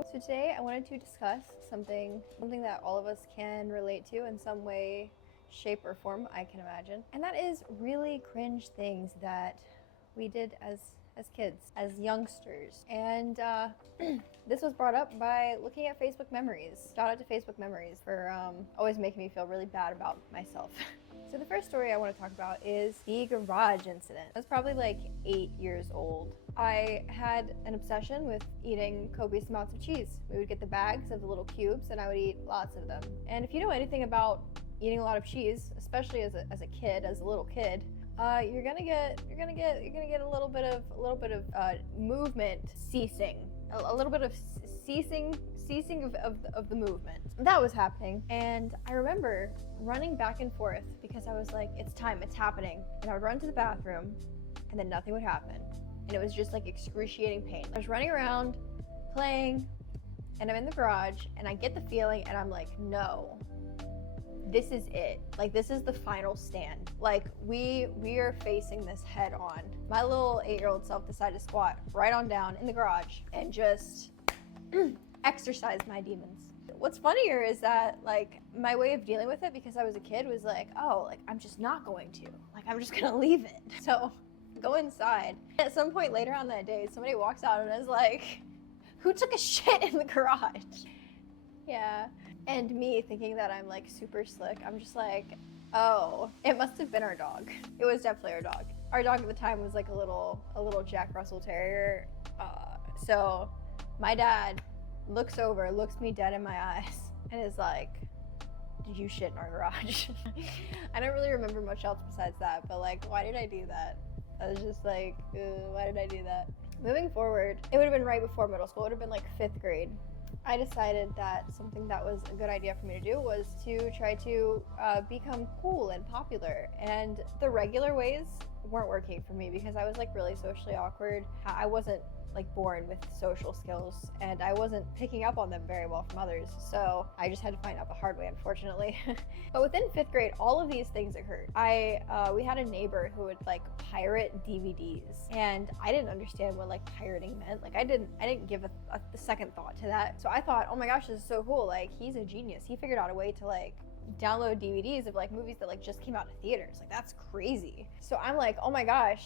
So today I wanted to discuss something that all of us can relate to in some way, shape, or form, I can imagine. And that is really cringe things that we did as kids, as youngsters. And this was brought up by looking at Facebook memories. Shout out to Facebook memories for always making me feel really bad about myself. So the first story I want to talk about is the garage incident. I was probably like 8 years old. I had an obsession with eating copious amounts of cheese. We would get the bags of the little cubes and I would eat lots of them. And if you know anything about eating a lot of cheese, especially as a little kid, you're gonna get a little bit of movement ceasing, a little bit of ceasing of the movement. That was happening, and I remember running back and forth because I was like, it's time, it's happening. And I would run to the bathroom, and then nothing would happen, and it was just like excruciating pain. I was running around, playing, and I'm in the garage, and I get the feeling, and I'm like, no. This is it. Like, this is the final stand. Like, we are facing this head on. My little 8-year-old self decided to squat right on down in the garage and just exercise my demons. What's funnier is that, like, my way of dealing with it, because I was a kid, was like, oh, like, I'm just not going to. Like, I'm just gonna leave it. So, go inside. At some point later on that day, somebody walks out and is like, who took a shit in the garage? Yeah. And me thinking that I'm like super slick, I'm just like, oh, it must have been our dog. It was definitely our dog. Our dog at the time was like a little Jack Russell Terrier. So my dad looks me dead in my eyes and is like, did you shit in our garage? I don't really remember much else besides that, but like, why did I do that? I was just like, why did I do that? Moving forward, it would have been right before middle school. It would have been like 5th grade. I decided that something that was a good idea for me to do was to try to become cool and popular. And the regular ways weren't working for me because I was like really socially awkward. I wasn't like born with social skills and I wasn't picking up on them very well from others. So I just had to find out the hard way, unfortunately. But within 5th grade, all of these things occurred. We had a neighbor who would like pirate DVDs, and I didn't understand what like pirating meant. Like I didn't give a second thought to that. So I thought, oh my gosh, this is so cool. Like he's a genius. He figured out a way to like download DVDs of like movies that like just came out in theaters. Like that's crazy. So I'm like, oh my gosh,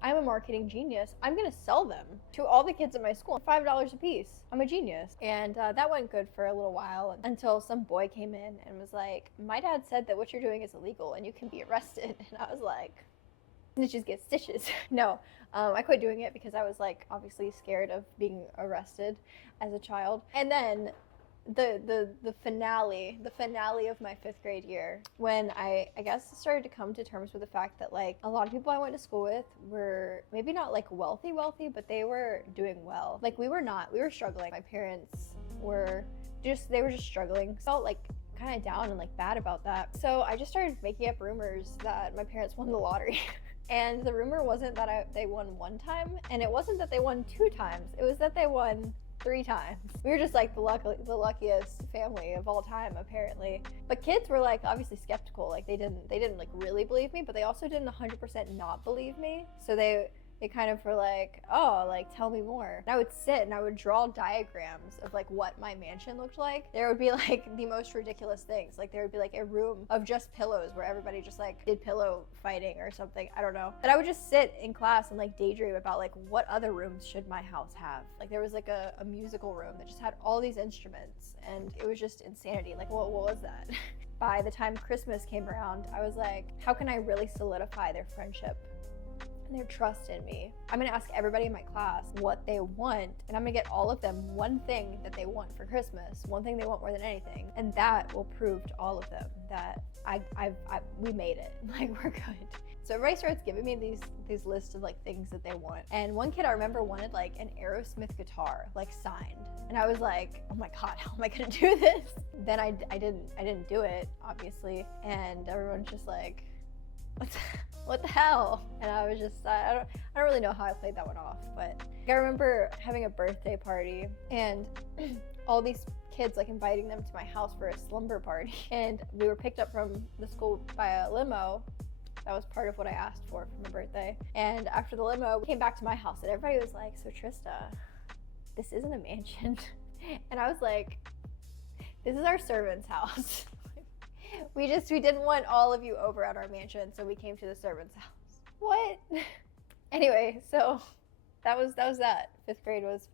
I'm a marketing genius. I'm gonna sell them to all the kids at my school, $5 a piece. I'm a genius. And that went good for a little while until some boy came in and was like, my dad said that what you're doing is illegal and you can be arrested. And I was like, snitches get stitches. No, I quit doing it because I was like obviously scared of being arrested as a child. And then the finale of my 5th grade year, when I guess started to come to terms with the fact that like a lot of people I went to school with were maybe not like wealthy, but they were doing well. Like we were struggling. My parents were just struggling. So I felt like kind of down and like bad about that. So I just started making up rumors that my parents won the lottery. And the rumor wasn't that they won 1 time, and it wasn't that they won 2 times. It was that they won 3 times. We were just like the luckiest family of all time, apparently. But kids were like obviously skeptical. Like they didn't like really believe me, but they also didn't 100% not believe me. So they kind of were like, oh, like tell me more. And I would sit and I would draw diagrams of like what my mansion looked like. There would be like the most ridiculous things. Like there would be like a room of just pillows where everybody just like did pillow fighting or something. I don't know. But I would just sit in class and like daydream about like what other rooms should my house have. Like there was like a musical room that just had all these instruments and it was just insanity. Like what was that? By the time Christmas came around, I was like, how can I really solidify their friendship and their trust in me? I'm gonna ask everybody in my class what they want, and I'm gonna get all of them one thing that they want for Christmas, one thing they want more than anything, and that will prove to all of them that we made it. Like we're good. So everybody starts giving me these lists of like things that they want, and one kid I remember wanted like an Aerosmith guitar, like signed, and I was like, oh my god, how am I gonna do this? Then I didn't do it, obviously, and everyone's just like, what the hell? And I was just, I don't really know how I played that one off, but I remember having a birthday party and all these kids like inviting them to my house for a slumber party, and we were picked up from the school by a limo. That was part of what I asked for my birthday. And after the limo, we came back to my house and everybody was like, so Trista, this isn't a mansion. And I was like, this is our servant's house. We didn't want all of you over at our mansion, so we came to the servant's house. What? Anyway, so that was that. Fifth grade was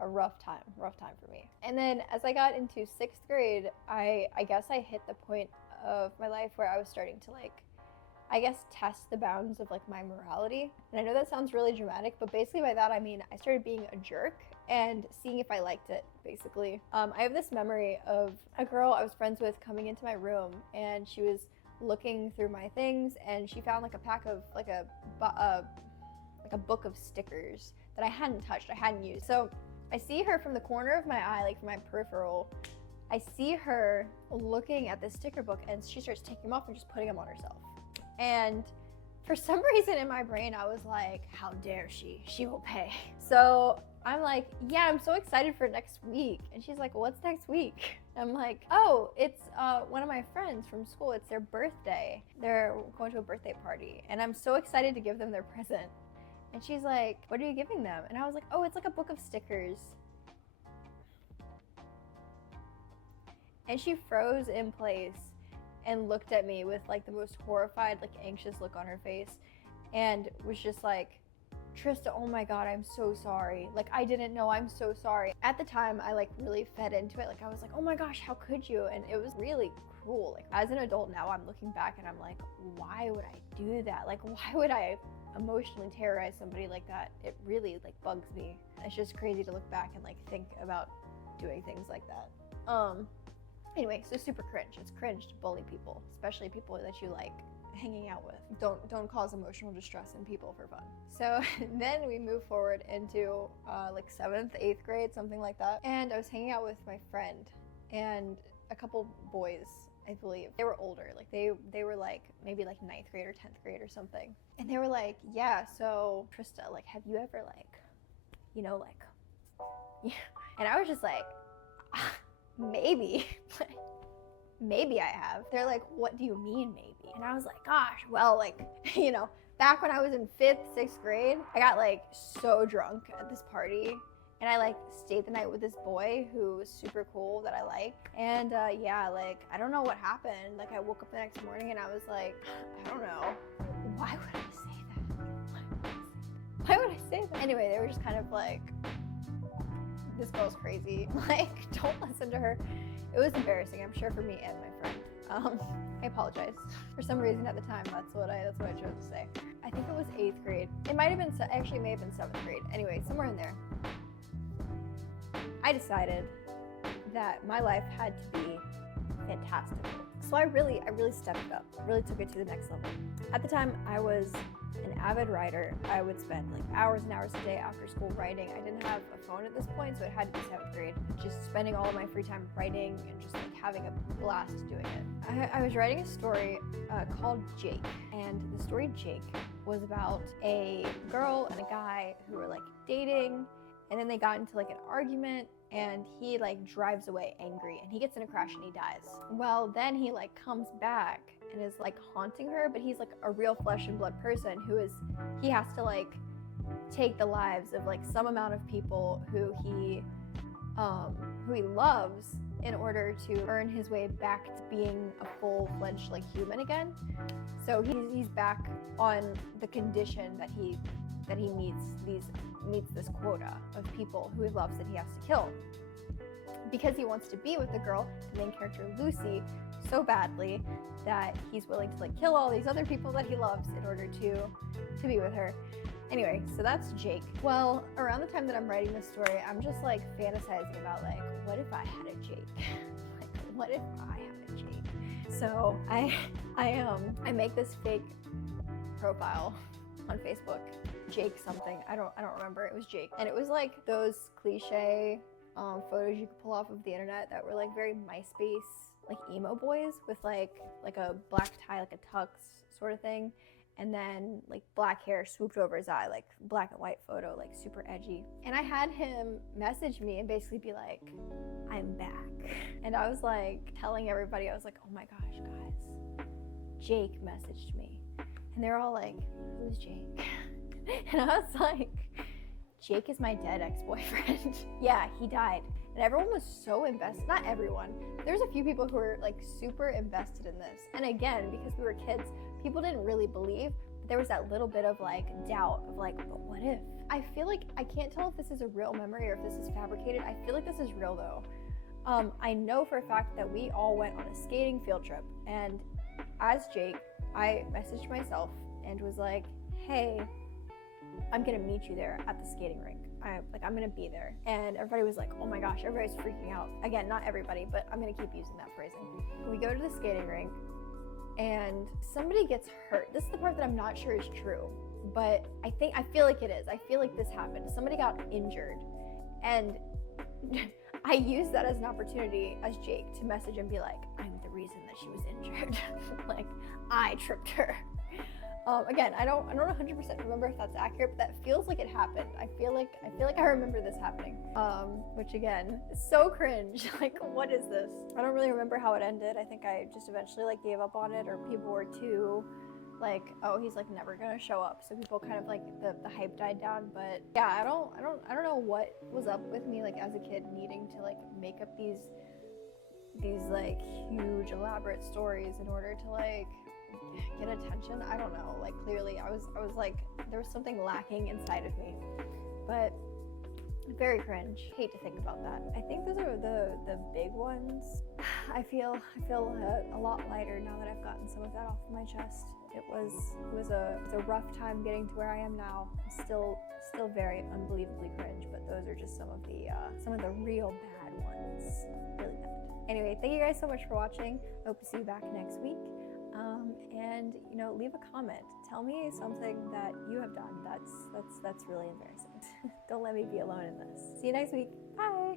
a rough time for me. And then as I got into sixth grade, I guess I hit the point of my life where I was starting to like, I guess, test the bounds of like my morality. And I know that sounds really dramatic, but basically by that I mean I started being a jerk and seeing if I liked it, basically. I have this memory of a girl I was friends with coming into my room, and she was looking through my things, and she found like a pack of like a book of stickers that I hadn't touched, I hadn't used. So I see her from the corner of my eye, like from my peripheral, I see her looking at this sticker book, and she starts taking them off and just putting them on herself. And for some reason in my brain, I was like, how dare she? She will pay. So I'm like, yeah, I'm so excited for next week. And she's like, what's next week? I'm like, oh, it's one of my friends from school. It's their birthday. They're going to a birthday party. And I'm so excited to give them their present. And she's like, what are you giving them? And I was like, oh, it's like a book of stickers. And she froze in place and looked at me with like the most horrified, like anxious look on her face, and was just like, Trista, oh my God, I'm so sorry. Like, I didn't know, I'm so sorry. At the time, I like really fed into it. Like, I was like, oh my gosh, how could you? And it was really cruel. Like, as an adult now, I'm looking back and I'm like, why would I do that? Like, why would I emotionally terrorize somebody like that? It really like bugs me. It's just crazy to look back and like think about doing things like that. Anyway, so super cringe. It's cringe to bully people, especially people that you like hanging out with. Don't cause emotional distress in people for fun. So then we move forward into like 7th, 8th grade, something like that. And I was hanging out with my friend and a couple boys, I believe. They were older, like they were like maybe like 9th grade or 10th grade or something. And they were like, yeah, so Trista, like, have you ever like, you know, like, yeah. And I was just like, maybe. Maybe I have. They're like, what do you mean maybe? And I was like, gosh, well, like, you know, back when I was in 5th, 6th grade, I got like so drunk at this party, and I like stayed the night with this boy who was super cool that I like. And yeah, like, I don't know what happened. Like, I woke up the next morning and I was like, I don't know. Why would I say that? Why would I say that? Anyway, they were just kind of like, this girl's crazy. Like, don't listen to her. It was embarrassing, I'm sure, for me and my friend. I apologize. For some reason at the time, that's what I chose to say. I think it was 8th grade. It might have been, actually it may have been 7th grade. Anyway, somewhere in there. I decided that my life had to be fantastical. So I really stepped it up, really took it to the next level. At the time, I was an avid writer. I would spend like hours and hours a day after school writing. I didn't have a phone at this point, so it had to be 7th grade. Just spending all of my free time writing and just like having a blast doing it. I was writing a story called Jake, and the story Jake was about a girl and a guy who were like dating, and then they got into like an argument, and he like drives away angry, and he gets in a crash and he dies. Well, then he like comes back and is like haunting her, but he's like a real flesh and blood person he has to like take the lives of like some amount of people who he loves in order to earn his way back to being a full-fledged like human again. So he's back on the condition that he meets this quota of people who he loves that he has to kill, because he wants to be with the girl, the main character Lucy, so badly that he's willing to like kill all these other people that he loves in order to be with her. Anyway, so that's Jake. Well, around the time that I'm writing this story, I'm just like fantasizing about like, what if I had a Jake? Like, what if I had a Jake? So I make this fake profile on Facebook, Jake something. I don't remember. It was Jake, and it was like those cliche photos you could pull off of the internet that were like very MySpace, like emo boys with like a black tie, like a tux sort of thing, and then like black hair swooped over his eye, like black and white photo, like super edgy. And I had him message me and basically be like, I'm back. And I was like telling everybody, I was like, oh my gosh, guys, Jake messaged me. And they're all like, who's Jake? And I was like, Jake is my dead ex-boyfriend. Yeah, he died. And everyone was so invested. Not everyone. There's a few people who were like super invested in this. And again, because we were kids, people didn't really believe, but there was that little bit of like doubt of like, but what if? I feel like I can't tell if this is a real memory or if this is fabricated. I feel like this is real though. I know for a fact that we all went on a skating field trip, and as Jake, I messaged myself and was like, hey, I'm gonna meet you there at the skating rink. I'm gonna be there. And everybody was like, oh my gosh, everybody's freaking out. Again, not everybody, but I'm gonna keep using that phrasing. We go to the skating rink and somebody gets hurt. This is the part that I'm not sure is true, but I feel like it is. I feel like this happened. Somebody got injured, and I used that as an opportunity as Jake to message and be like, I'm the reason that she was injured. Like, I tripped her. Again, I don't 100% remember if that's accurate, but that feels like it happened. I feel like I remember this happening. Which again, is so cringe. Like, what is this? I don't really remember how it ended. I think I just eventually like gave up on it, or people were too like, oh, he's like never gonna show up. So people kind of like the hype died down. But yeah, I don't know what was up with me like as a kid needing to like make up these like huge elaborate stories in order to like get attention. I don't know, like clearly I was like, there was something lacking inside of me, but very cringe. Hate to think about that. I think those are the big ones. I feel a lot lighter now that I've gotten some of that off my chest. It was a rough time getting to where I am now. Still very unbelievably cringe, but those are just some of the real bad ones. Really bad. Anyway, thank you guys so much for watching. I hope to see you back next week. And leave a comment. Tell me something that you have done that's really embarrassing. Don't let me be alone in this. See you next week. Bye.